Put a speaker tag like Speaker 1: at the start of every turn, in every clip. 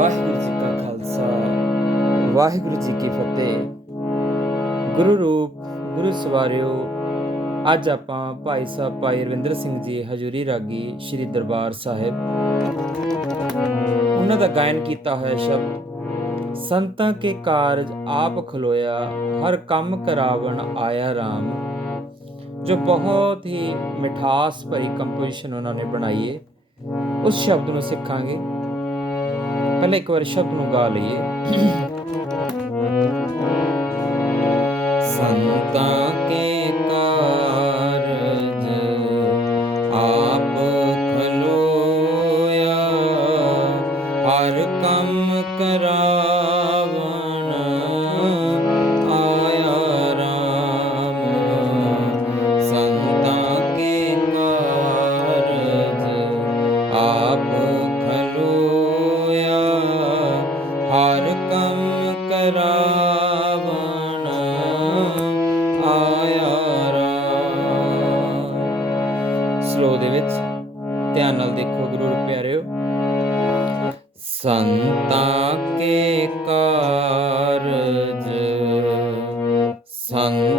Speaker 1: ਵਾਹਿਗੁਰੂ ਜੀ ਕਾ ਖਾਲਸਾ। ਵਾਹਿਗੁਰੂ ਜੀ ਕੀ ਫਤਿਹ। ਗੁਰੂ ਰੂਪ, ਗੁਰੂ ਸਵਾਰਿਓ, ਅੱਜ ਆਪਾਂ ਭਾਈ ਸਾਹਿਬ ਭਾਈ ਰਵਿੰਦਰ ਸਿੰਘ ਜੀ ਹਜੂਰੀ ਰਾਗੀ ਸ੍ਰੀ ਦਰਬਾਰ ਸਾਹਿਬ। ਉਹਨਾਂ ਦਾ ਗਾਇਨ ਕੀਤਾ ਹੋਇਆ ਸ਼ਬਦ, ਸੰਤਾਂ ਕੇ ਕਾਰਜ ਆਪ ਖਲੋਇਆ, ਹਰ ਕੰਮ ਕਰਾਵਣ ਆਇਆ RAM ਜੋ ਬਹੁਤ ਹੀ ਮਿਠਾਸ ਭਰੀ ਕੰਪੋਜੀਸ਼ਨ ਉਹਨਾਂ ਨੇ ਬਣਾਈ ਹੈ ਉਸ ਸ਼ਬਦ ਨੂੰ ਸਿੱਖਾਂਗੇ। ਪਹਿਲੇ ਇੱਕ ਵਾਰ ਸ਼ਬਦ ਨੂੰ ਗਾ ਲਈਏ। ਸੰਤਾਂ ਕੇ ਕਾਰਜ ਆਪ ਖਲੋਇਆ, ਹਰ ਕੰਮ ਕਰਾਵਣ ਆਇਆ RAM ਸੰਤਾਂ ਕੇ ਕਾਰਜ ਆਪ ਖਲੋਇਆ ਹਰ ਕੰਮ ਕਰਾਵਣ ਆਇਆ ਰਾਮ ਸਲੋ ਦੇ ਵਿੱਚ ਧਿਆਨ ਨਾਲ ਦੇਖੋ ਗੁਰੂ ਪਿਆਰਿਓ। ਸੰਤਾ ਕੇ ਕਾਰਜ, ਸੰਤਾਂ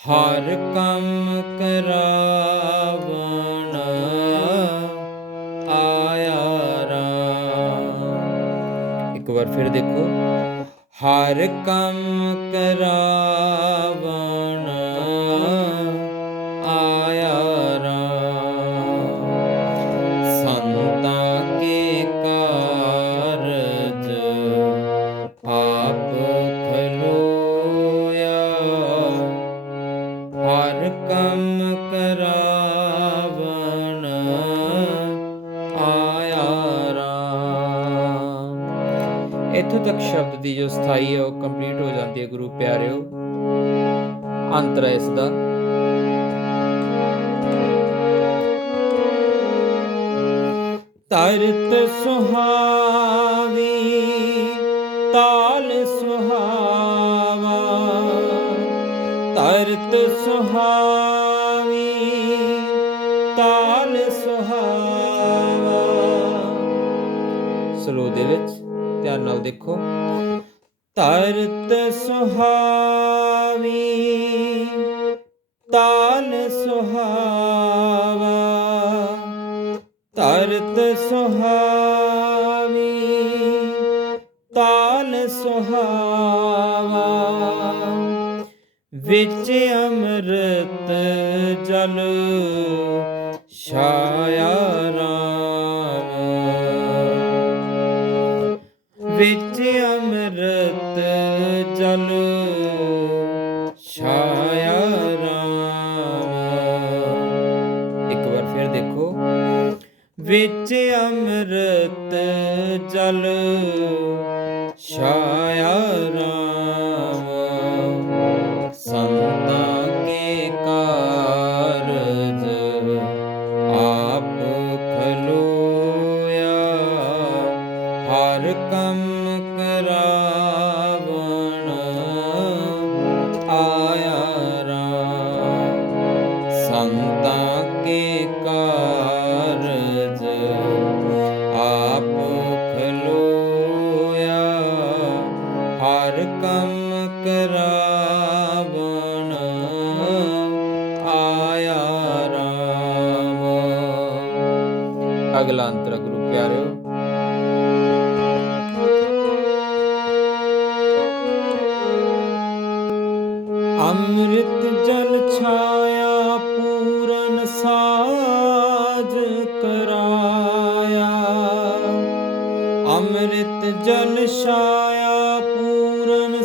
Speaker 1: ਹਰ ਕੰਮ ਕਰਾਵਣ ਆਇਆ ਰਾਮ। ਇੱਕ ਵਾਰ ਫਿਰ ਦੇਖੋ। ਹਰ ਕੰਮ ਕਰਾ ਇੱਥੋਂ ਤੱਕ ਸ਼ਬਦ ਦੀ ਜੋ ਸਥਾਈ ਹੈ, ਉਹ ਕੰਪਲੀਟ ਹੋ ਜਾਂਦੀ ਹੈ, ਗੁਰੂ ਪਿਆਰਿਓ। ਅੰਤਰ ਹੈ ਇਸ ਦਾ। ਤਰਤ ਸੁਹਾਵੀ, ਤਾਲ ਸੁਹਾਵਾ। ਤਰਤ ਸੁਹਾਵੀ, ਤਾਲ ਸੁਹਾਵਾ। ਸਲੋ ਦੇ ਵਿੱਚ। ਧਿਆਨ ਨਾਲ ਦੇਖੋ। ਤਰਤ ਸੁਹਾਵੀ ਤਾਲ ਸੁਹਾਵਾ ਤਰਤ ਸੁਹਾਵੀ ਤਾਲ ਸੁਹਾਵਾ। ਵਿੱਚ ਅੰਮ੍ਰਿਤ ਜਲ ਵਿੱਚ ਅੰਮ੍ਰਿਤ ਜਲ ਛਾਇਆ ਰਾਮ। ਇੱਕ ਵਾਰ ਫਿਰ ਦੇਖੋ। ਵਿੱਚ ਅੰਮ੍ਰਿਤ ਜਲ ਛਾਇਆ ਰਾਮ। ਅਗਲਾ ਅੰਤਰ ਗੁਰੂ ਪਿਆਰਿਓ। ਅੰਮ੍ਰਿਤ ਜਲ ਛਾਇਆ ਪੂਰਨ ਸਾਜ ਕਰਾਇਆ। ਅੰਮ੍ਰਿਤ ਜਲ ਛਾਇਆ ਪੂਰਨ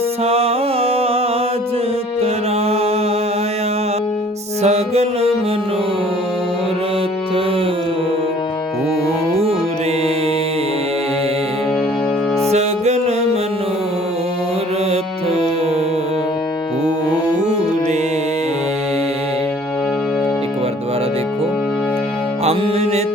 Speaker 1: ਇੱਕ ਵਾਰ ਦੁਬਾਰਾ ਦੇਖੋ। ਅੰਮ੍ਰਿਤ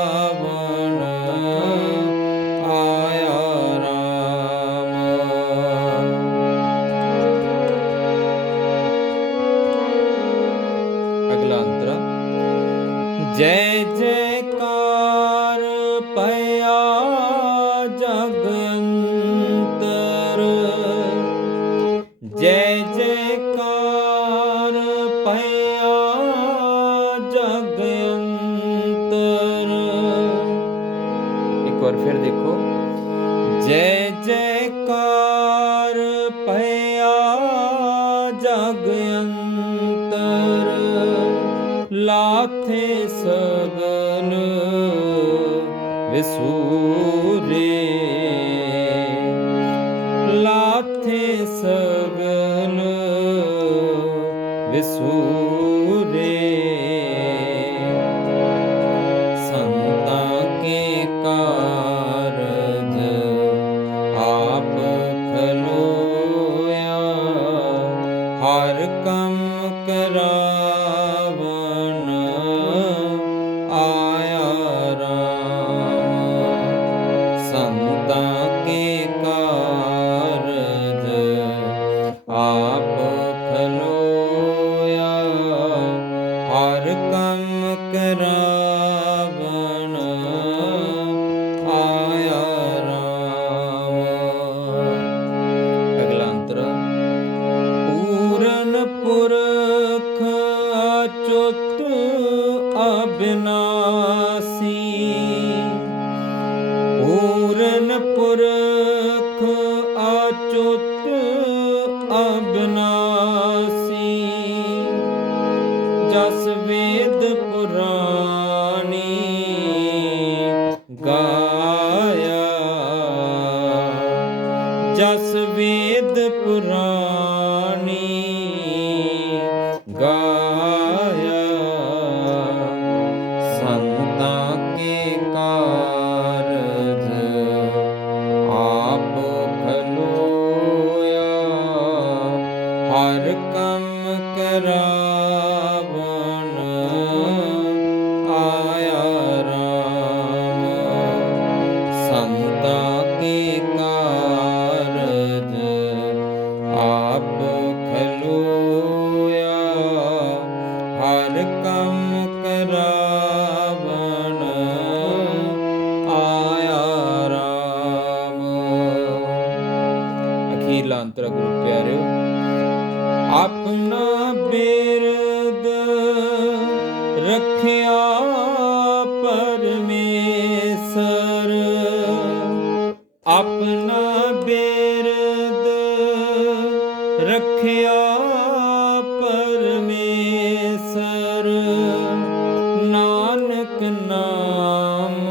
Speaker 1: ਜਗੰਤਰ। ਜੈ ਜੈਕਾਰ ਭਇਆ ਜਗੰਤਰ। ਇੱਕ ਵਾਰ ਫਿਰ ਦੇਖੋ। ਜੈ ਜੈਕਾਰ ਭਇਆ ਜਗੰਤਰ। ਲਾਥੇ ਸਗਨ ਵਿਸੂ ਸੂਰੇ। ਸੰਤਾਂ ਕੇ ਕਾਰਜ ਆਪ ਖਲੋਇਆ। ਹਰ ਕੰਮ ਕਰਾਵਨ ਆਇਆ ਰਾਮ। ਸੰਤਾਂ ਕੇ ਜਸ ਵੇਦ ਪੁਰਾਣੀ ਗਾ Om.